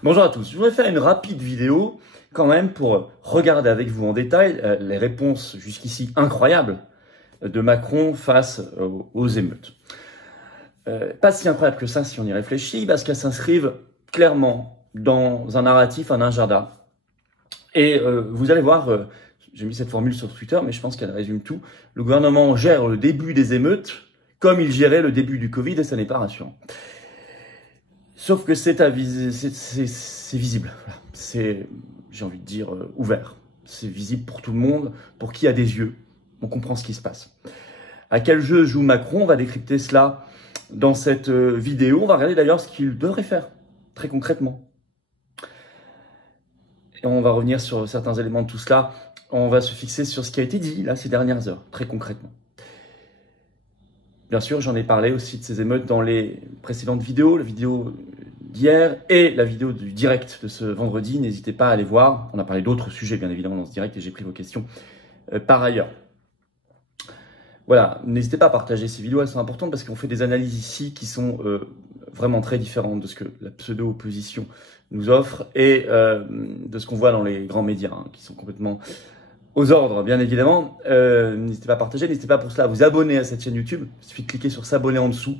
Bonjour à tous, je voudrais faire une rapide vidéo quand même pour regarder avec vous en détail les réponses jusqu'ici incroyables de Macron face aux émeutes. Pas si incroyable que ça si on y réfléchit, parce qu'elles s'inscrivent clairement dans un narratif, un agenda. Et vous allez voir, j'ai mis cette formule sur Twitter, mais je pense qu'elle résume tout. Le gouvernement gère le début des émeutes comme il gérait le début du Covid, et ça n'est pas rassurant. Sauf que c'est visible, c'est, j'ai envie de dire, ouvert. C'est visible pour tout le monde, pour qui a des yeux. On comprend ce qui se passe. À quel jeu joue Macron? On va décrypter cela dans cette vidéo. On va regarder d'ailleurs ce qu'il devrait faire, très concrètement. Et on va revenir sur certains éléments de tout cela. On va se fixer sur ce qui a été dit là ces dernières heures, très concrètement. Bien sûr, j'en ai parlé aussi de ces émeutes dans les précédentes vidéos, la vidéo d'hier et la vidéo du direct de ce vendredi. N'hésitez pas à aller voir. On a parlé d'autres sujets, bien évidemment, dans ce direct et j'ai pris vos questions par ailleurs. Voilà, n'hésitez pas à partager ces vidéos, elles sont importantes parce qu'on fait des analyses ici qui sont vraiment très différentes de ce que la pseudo-opposition nous offre et de ce qu'on voit dans les grands médias, hein, qui sont complètement aux ordres, bien évidemment. N'hésitez pas à partager, n'hésitez pas pour cela à vous abonner à cette chaîne YouTube. Il suffit de cliquer sur s'abonner en dessous.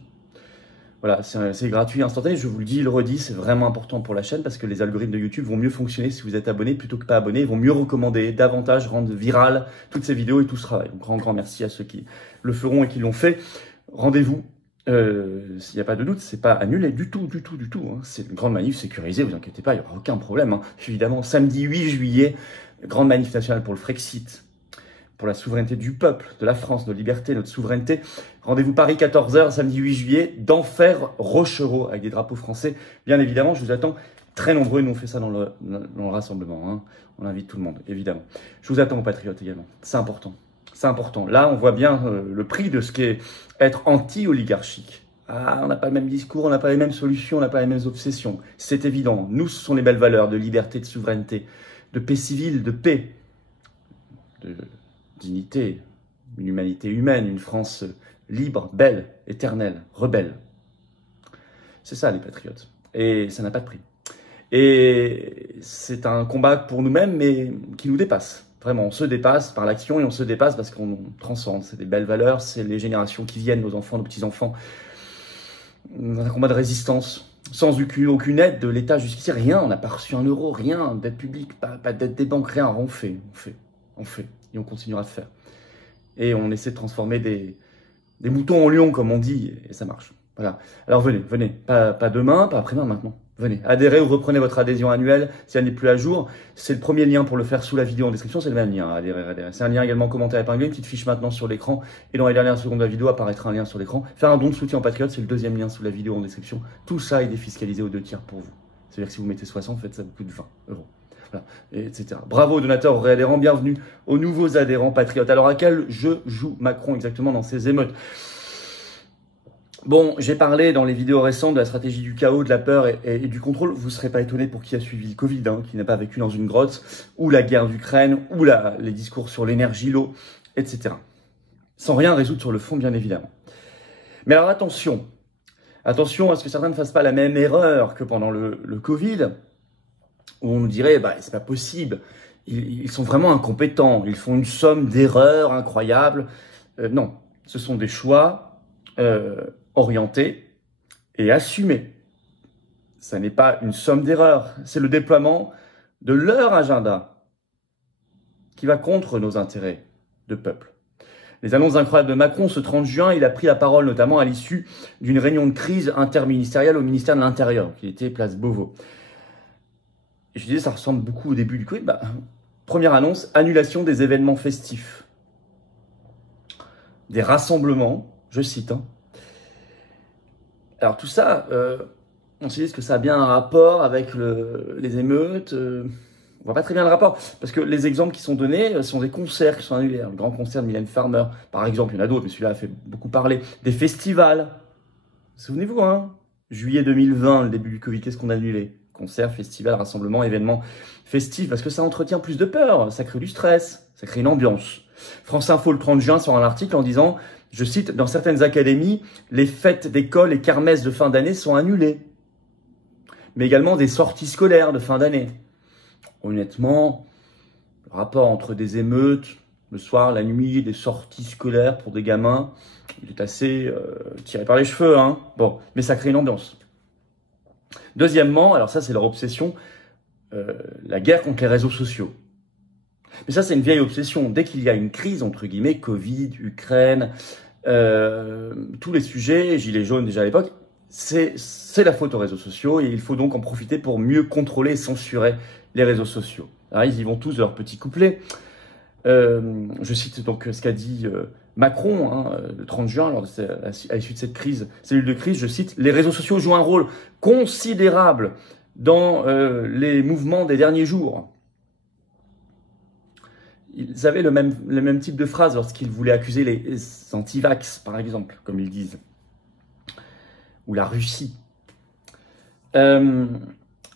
Voilà, c'est gratuit, instantané. Je vous le dis, je le redis, c'est vraiment important pour la chaîne parce que les algorithmes de YouTube vont mieux fonctionner si vous êtes abonné plutôt que pas abonné. Ils vont mieux recommander, davantage rendre virales toutes ces vidéos et tout ce travail. Donc, grand merci à ceux qui le feront et qui l'ont fait. Rendez-vous. S'il n'y a pas de doute, c'est pas annulé du tout. Hein. C'est une grande manif sécurisée, vous inquiétez pas, il n'y aura aucun problème. Hein. Évidemment, samedi 8 juillet, grande manif nationale pour le Frexit, pour la souveraineté du peuple, de la France, notre liberté, notre souveraineté. Rendez-vous Paris, 14h, samedi 8 juillet, d'Enfer Rochereau, avec des drapeaux français. Bien évidemment, je vous attends très nombreux, nous on fait ça dans le rassemblement. Hein. On invite tout le monde, évidemment. Je vous attends aux patriotes également, c'est important. C'est important. Là, on voit bien le prix de ce qu'est être anti-oligarchique. Ah, on n'a pas le même discours, on n'a pas les mêmes solutions, on n'a pas les mêmes obsessions. C'est évident. Nous, ce sont les belles valeurs de liberté, de souveraineté, de paix civile, de paix, de dignité, une humanité humaine, une France libre, belle, éternelle, rebelle. C'est ça, les patriotes. Et ça n'a pas de prix. Et c'est un combat pour nous-mêmes, mais qui nous dépasse. Vraiment, on se dépasse par l'action et on se dépasse parce qu'on transcende. C'est des belles valeurs, c'est les générations qui viennent, nos enfants, nos petits-enfants. Un combat de résistance, sans aucune aide de l'État jusqu'ici. Rien, on n'a pas reçu un euro, rien d'aide publique, pas d'aide des banques, rien. On fait. Et on continuera de faire. Et on essaie de transformer des moutons en lions, comme on dit, et ça marche. Voilà. Alors venez. Pas demain, pas après-demain, maintenant. Venez, adhérez ou reprenez votre adhésion annuelle si elle n'est plus à jour. C'est le premier lien pour le faire sous la vidéo en description, c'est le même lien, adhérer. C'est un lien également commenté à épingler, une petite fiche maintenant sur l'écran. Et dans les dernières secondes de la vidéo apparaîtra un lien sur l'écran. Faire un don de soutien en patriote, c'est le deuxième lien sous la vidéo en description. Tout ça est défiscalisé aux 2 tiers pour vous. C'est-à-dire que si vous mettez 60, faites ça beaucoup de 20 euros. Voilà, etc. Bravo aux donateurs, aux réadhérents, bienvenue aux nouveaux adhérents patriotes. Alors à quel jeu joue Macron exactement dans ces émeutes? Bon, j'ai parlé dans les vidéos récentes de la stratégie du chaos, de la peur et du contrôle. Vous ne serez pas étonné pour qui a suivi le Covid, hein, qui n'a pas vécu dans une grotte, ou la guerre d'Ukraine, ou les discours sur l'énergie, l'eau, etc. Sans rien résoudre sur le fond, bien évidemment. Mais alors attention à ce que certains ne fassent pas la même erreur que pendant le Covid, où on nous dirait, bah, c'est pas possible, ils sont vraiment incompétents, ils font une somme d'erreurs incroyables. Non, ce sont des choix orientés et assumés. Ça n'est pas une somme d'erreurs, c'est le déploiement de leur agenda qui va contre nos intérêts de peuple. Les annonces incroyables de Macron, ce 30 juin, il a pris la parole notamment à l'issue d'une réunion de crise interministérielle au ministère de l'Intérieur, qui était place Beauvau. Et je disais, ça ressemble beaucoup au début du Covid. Bah, première annonce, annulation des événements festifs. Des rassemblements, je cite, hein. Alors tout ça, on se dit que ça a bien un rapport avec les émeutes. On voit pas très bien le rapport, parce que les exemples qui sont donnés sont des concerts qui sont annulés. Le grand concert de Mylène Farmer, par exemple, il y en a d'autres, mais celui-là a fait beaucoup parler. Des festivals. Souvenez-vous, hein, juillet 2020, le début du Covid, qu'est-ce qu'on a annulé? Concerts, festivals, rassemblements, événements festifs, parce que ça entretient plus de peur, ça crée du stress, ça crée une ambiance. France Info, le 30 juin, sort un article en disant, je cite, « Dans certaines académies, les fêtes d'école et kermesses de fin d'année sont annulées. » mais également des sorties scolaires de fin d'année. Honnêtement, le rapport entre des émeutes, le soir, la nuit, des sorties scolaires pour des gamins, il est assez tiré par les cheveux, hein. Bon, mais ça crée une ambiance. Deuxièmement, alors ça c'est leur obsession, la guerre contre les réseaux sociaux. Mais ça c'est une vieille obsession. Dès qu'il y a une crise, entre guillemets, Covid, Ukraine, tous les sujets, gilets jaunes déjà à l'époque, c'est la faute aux réseaux sociaux et il faut donc en profiter pour mieux contrôler et censurer les réseaux sociaux. Alors, ils y vont tous de leur petit couplet. Je cite donc ce qu'a dit Macron hein, le 30 juin, à l'issue de cette cellule de crise, je cite « Les réseaux sociaux jouent un rôle considérable dans les mouvements des derniers jours ». Ils avaient le même type de phrase lorsqu'ils voulaient accuser les anti-vax, par exemple, comme ils disent, ou la Russie.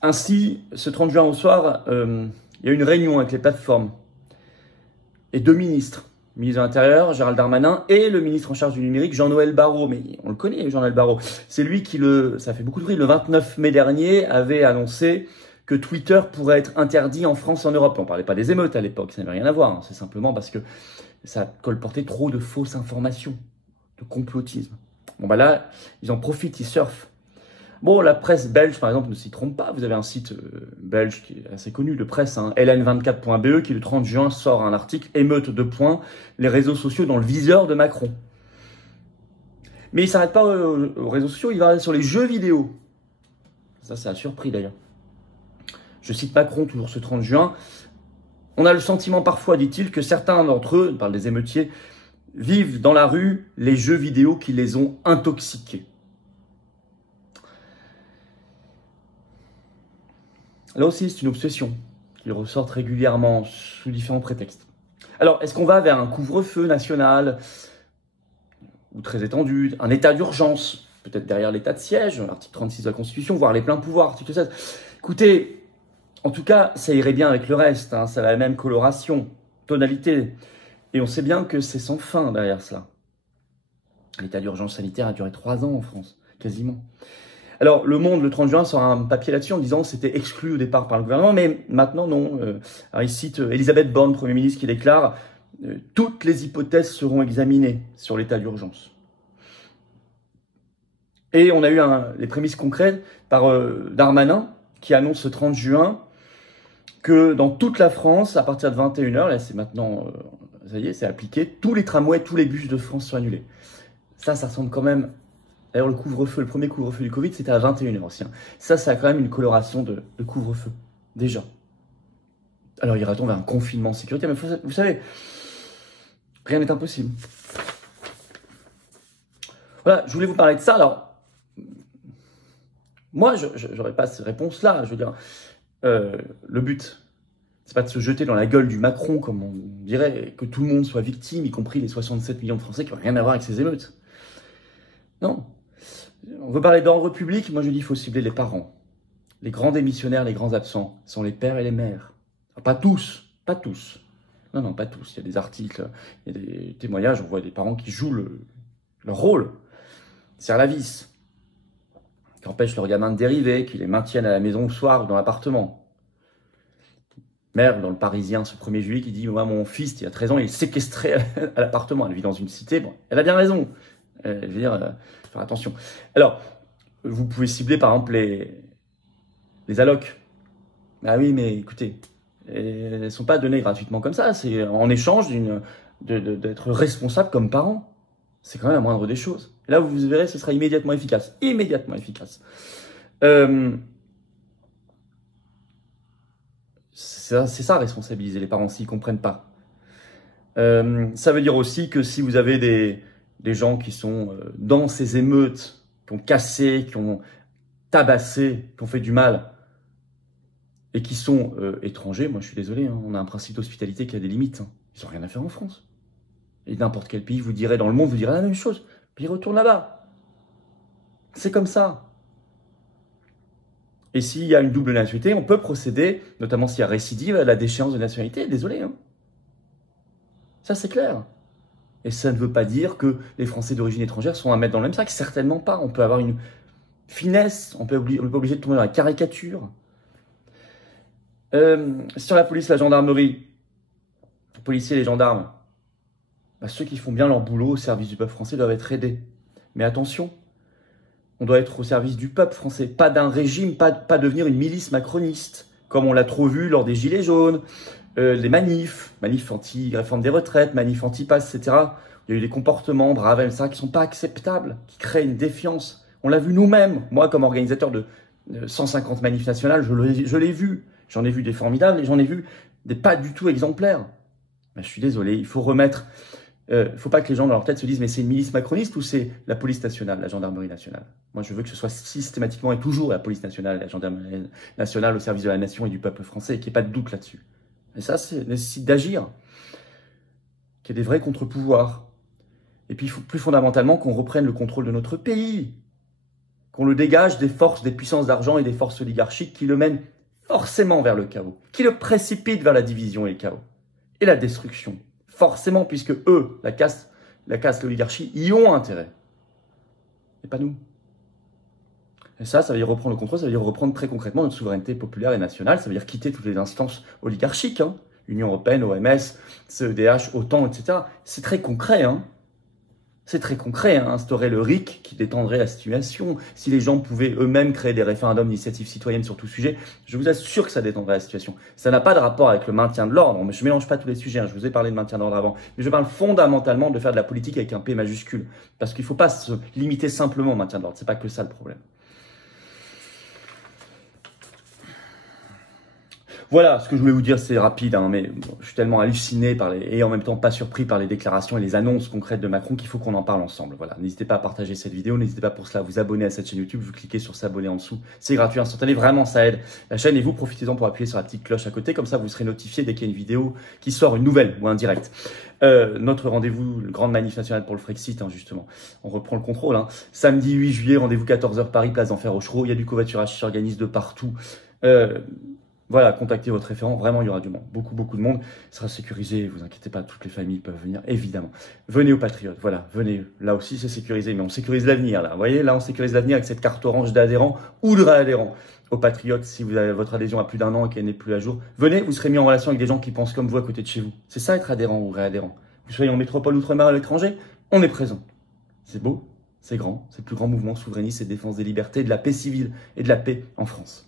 Ainsi, ce 30 juin au soir, il y a eu une réunion avec les plateformes et deux ministres, le ministre de l'Intérieur, Gérald Darmanin, et le ministre en charge du numérique, Jean-Noël Barrot. Mais on le connaît, Jean-Noël Barrot. C'est lui qui, ça fait beaucoup de bruit, le 29 mai dernier, avait annoncé que Twitter pourrait être interdit en France et en Europe. On ne parlait pas des émeutes à l'époque, ça n'avait rien à voir. Hein. C'est simplement parce que ça colportait trop de fausses informations, de complotisme. Bon, bah là, ils en profitent, ils surfent. Bon, la presse belge, par exemple, ne s'y trompe pas. Vous avez un site belge qui est assez connu de presse, hein, ln24.be, qui le 30 juin sort un article « Émeute de points, les réseaux sociaux dans le viseur de Macron ». Mais il ne s'arrête pas aux réseaux sociaux, il va sur les jeux vidéo. Ça a surpris d'ailleurs. Je cite Macron, toujours ce 30 juin. « On a le sentiment parfois, dit-il, que certains d'entre eux, on parle des émeutiers, vivent dans la rue les jeux vidéo qui les ont intoxiqués. » Là aussi, c'est une obsession qui ressortent régulièrement sous différents prétextes. Alors, est-ce qu'on va vers un couvre-feu national ou très étendu, un état d'urgence, peut-être derrière l'état de siège, article 36 de la Constitution, voire les pleins pouvoirs, article 16. Écoutez, en tout cas, ça irait bien avec le reste, hein, ça a la même coloration, tonalité. Et on sait bien que c'est sans fin derrière cela. L'état d'urgence sanitaire a duré 3 ans en France, quasiment. Alors, Le Monde, le 30 juin, sort un papier là-dessus en disant que c'était exclu au départ par le gouvernement, mais maintenant, non. Alors, il cite Elisabeth Borne, Premier ministre, qui déclare « Toutes les hypothèses seront examinées sur l'état d'urgence ». Et on a eu les prémices concrètes par Darmanin, qui annonce ce 30 juin que dans toute la France, à partir de 21h, là c'est maintenant, ça y est, c'est appliqué, tous les tramways, tous les bus de France sont annulés. Ça ressemble quand même... D'ailleurs, le couvre-feu, le premier couvre-feu du Covid, c'était à 21h aussi. Hein. Ça a quand même une coloration de couvre-feu, déjà. Alors, ira-t-on vers un confinement de sécurité? Mais vous savez, rien n'est impossible. Voilà, je voulais vous parler de ça. Alors, moi, je n'aurais pas cette réponse-là. Je veux dire, le but, c'est pas de se jeter dans la gueule du Macron, comme on dirait, que tout le monde soit victime, y compris les 67 millions de Français qui n'ont rien à voir avec ces émeutes. Non. On veut parler d'ordre public, moi je dis qu'il faut cibler les parents. Les grands démissionnaires, les grands absents, sont les pères et les mères. Enfin, pas tous, pas tous. Non, pas tous. Il y a des articles, il y a des témoignages, on voit des parents qui jouent leur rôle, serrent la vis, qui empêchent leurs gamins de dériver, qui les maintiennent à la maison le soir ou dans l'appartement. Mère, dans le Parisien, ce 1er juillet, qui dit « Moi, mon fils, il y a 13 ans, il est séquestré à l'appartement. Elle vit dans une cité. » Bon, elle a bien raison. Je veux dire, faire attention. Alors, vous pouvez cibler par exemple les allocs. Ah oui, mais écoutez, elles ne sont pas données gratuitement comme ça. C'est en échange d'être responsable comme parent. C'est quand même la moindre des choses. Et là, vous verrez, ce sera immédiatement efficace. Immédiatement efficace. C'est ça, responsabiliser les parents s'ils ne comprennent pas. Ça veut dire aussi que si vous avez des gens qui sont dans ces émeutes, qui ont cassé, qui ont tabassé, qui ont fait du mal, et qui sont étrangers, moi je suis désolé, hein, on a un principe d'hospitalité qui a des limites. Hein. Ils n'ont rien à faire en France. Et n'importe quel pays vous dirait, dans le monde, vous dirait la même chose. Puis ils retournent là-bas. C'est comme ça. Et s'il y a une double nationalité, on peut procéder, notamment s'il y a récidive, à la déchéance de nationalité. Désolé. Hein. Ça c'est clair. Et ça ne veut pas dire que les Français d'origine étrangère sont à mettre dans le même sac. Certainement pas. On peut avoir finesse, on n'est pas obligé de tomber dans la caricature. Sur la police, la gendarmerie, les policiers et les gendarmes, bah, ceux qui font bien leur boulot au service du peuple français doivent être aidés. Mais attention, on doit être au service du peuple français, pas d'un régime, pas devenir une milice macroniste, comme on l'a trop vu lors des Gilets jaunes, les manifs anti-réforme des retraites, manifs anti-pass, etc. Il y a eu des comportements braves, etc., qui ne sont pas acceptables, qui créent une défiance. On l'a vu nous-mêmes. Moi, comme organisateur de 150 manifs nationales, je l'ai vu. J'en ai vu des formidables et j'en ai vu des pas du tout exemplaires. Ben, je suis désolé, il faut remettre... faut pas que les gens dans leur tête se disent mais c'est une milice macroniste ou c'est la police nationale, la gendarmerie nationale. Moi, je veux que ce soit systématiquement et toujours la police nationale, la gendarmerie nationale au service de la nation et du peuple français et qu'il n'y ait pas de doute là-dessus. Et ça, ça nécessite d'agir, qu'il y ait des vrais contre-pouvoirs. Et puis, il faut plus fondamentalement qu'on reprenne le contrôle de notre pays, qu'on le dégage des forces, des puissances d'argent et des forces oligarchiques qui le mènent forcément vers le chaos, qui le précipitent vers la division et le chaos, et la destruction. Forcément, puisque eux, la caste, l'oligarchie, y ont intérêt. Et pas nous. Et ça veut dire reprendre le contrôle, ça veut dire reprendre très concrètement notre souveraineté populaire et nationale, ça veut dire quitter toutes les instances oligarchiques, hein, Union européenne, OMS, CEDH, OTAN, etc. C'est très concret, hein. C'est très concret, hein, instaurer le RIC qui détendrait la situation. Si les gens pouvaient eux-mêmes créer des référendums d'initiative citoyenne sur tout sujet, je vous assure que ça détendrait la situation. Ça n'a pas de rapport avec le maintien de l'ordre. Je ne mélange pas tous les sujets, hein, je vous ai parlé de maintien d'ordre avant. Mais je parle fondamentalement de faire de la politique avec un P majuscule. Parce qu'il ne faut pas se limiter simplement au maintien de l'ordre. C'est pas que ça le problème. Voilà, ce que je voulais vous dire, c'est rapide, hein, mais je suis tellement halluciné et en même temps pas surpris par les déclarations et les annonces concrètes de Macron qu'il faut qu'on en parle ensemble. Voilà, n'hésitez pas à partager cette vidéo, n'hésitez pas pour cela à vous abonner à cette chaîne YouTube, vous cliquez sur s'abonner en dessous, c'est gratuit, instantané, vraiment ça aide la chaîne et vous profitez-en pour appuyer sur la petite cloche à côté, comme ça vous serez notifié dès qu'il y a une vidéo qui sort, une nouvelle ou un direct. Notre rendez-vous, le grande manif nationale pour le Frexit, hein, justement, on reprend le contrôle. Hein. Samedi 8 juillet, rendez-vous 14h Paris, place d'Enfer Rochereau, il y a du covoiturage qui s'organise de partout. Voilà, contactez votre référent, vraiment il y aura du monde, beaucoup de monde, il sera sécurisé, vous inquiétez pas, toutes les familles peuvent venir, évidemment. Venez aux Patriotes, voilà, venez, là aussi c'est sécurisé, mais on sécurise l'avenir là, vous voyez, là on sécurise l'avenir avec cette carte orange d'adhérents ou de réadhérents. Aux Patriotes, si vous avez votre adhésion à plus d'1 an et qu'elle n'est plus à jour, venez, vous serez mis en relation avec des gens qui pensent comme vous à côté de chez vous. C'est ça être adhérent ou réadhérent. Vous soyez en métropole, outre-mer, à l'étranger, on est présent. C'est beau, c'est grand, c'est le plus grand mouvement souverainiste et de défense des libertés, de la paix civile et de la paix en France.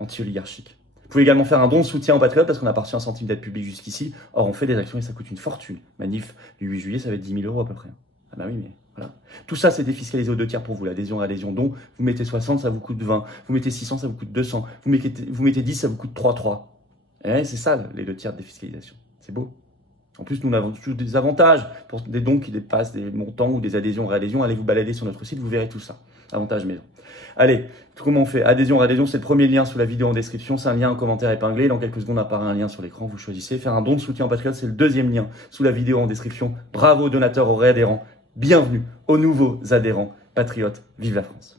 Anti-oligarchique. Vous pouvez également faire un don de soutien aux Patriotes parce qu'on a pas reçu un centime d'aide publique jusqu'ici. Or, on fait des actions et ça coûte une fortune. Manif du 8 juillet, ça va être 10 000 € à peu près. Ah bah oui, mais voilà. Tout ça, c'est défiscalisé aux 2 tiers pour vous. L'adhésion, don. Vous mettez 60, ça vous coûte 20. Vous mettez 600, ça vous coûte 200. Vous mettez 10, ça vous coûte 3,3. Et c'est ça, les 2 tiers de défiscalisation. C'est beau. En plus, nous avons toujours des avantages pour des dons qui dépassent des montants ou des adhésions, réadhésions. Allez vous balader sur notre site, vous verrez tout ça. Avantage maison. Allez, comment on fait? Adhésion, réadhésion, c'est le premier lien sous la vidéo en description. C'est un lien en commentaire épinglé. Dans quelques secondes, apparaît un lien sur l'écran. Vous choisissez. Faire un don de soutien aux Patriotes, c'est le deuxième lien sous la vidéo en description. Bravo aux donateurs, aux réadhérents. Bienvenue aux nouveaux adhérents Patriotes. Vive la France!